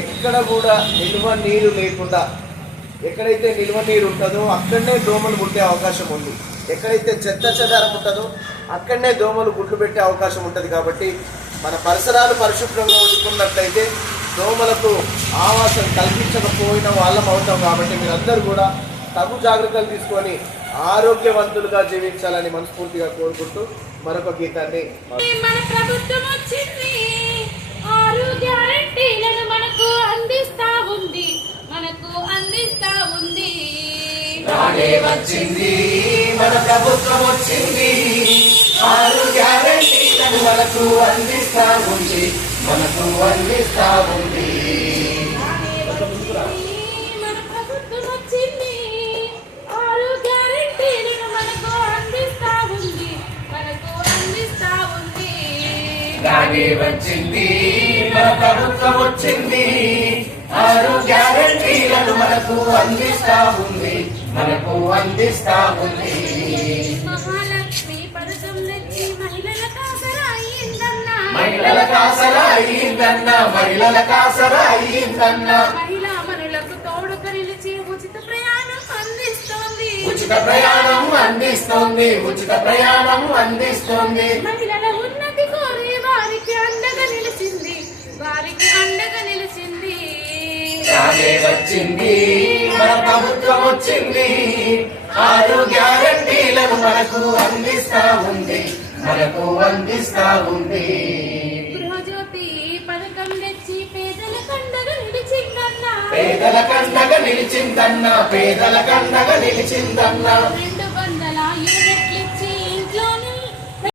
ఎక్కడ కూడా నిల్వ నీరు లేకుండా ఎక్కడైతే నిల్వ నీరు ఉంటుందో అక్కడనే దోమలు పుట్టే అవకాశం ఉంది. ఎక్కడైతే చెత్త చెదారం ఉంటుందో అక్కడనే దోమలు గుడ్లు పెట్టే అవకాశం ఉంటుంది కాబట్టి మన పరిసరాలు పరిశుభ్రంగా ఉంచుకున్నట్లయితే దోమలకు ఆవాసం కల్పించకపోయిన వాళ్ళం అవుతాం కాబట్టి మీరందరూ కూడా తగు జాగ్రత్తలు తీసుకొని ఆరోగ్యవంతులుగా జీవించాలని మనస్ఫూర్తిగా కోరుకుంటూ మరొక గీతాన్ని మన ప్రభుత్వం వచ్చింది. రానే వచ్చింది మన ప్రభుత్వం వచ్చింది. ఆరు గ్యారంటీలను మనకు అందిస్తా ఉంది మనకు అందిస్తా ఉంది. వచ్చింది రానే మన ప్రభుత్వం వచ్చింది. ఆరు గ్యారంటీలను మనకు అందిస్తా ఉంది. అందిస్తా ఉంది మహాలక్ష్మి పథకం తెచ్చి మహిళల కాసరా అయ్యిందన్నా మహిళల కాసరా అయ్యిందన్న మహిళల కాసరా అయ్యిందన్న మహిళా మనులకు తోడుగా నిలిచి ఉచిత ప్రయాణం అందిస్తోంది. ఉచిత ప్రయాణం అందిస్తోంది ఉచిత ప్రయాణం అందిస్తోంది. మహిళల ఉన్నతి కోరి వారికి అండగా నిలిచింది వారికి అండగా నిలిచింది. రానే వచ్చింది. ప్రభుత్వం వచ్చింది ఆరు గ్యారంటీలను మనకు అందిస్తా ఉంది. మనకు అందిస్తా ఉంది. పేదల కండగా నిలిచిందన్నా పేదల కండగా నిలిచిందన్న.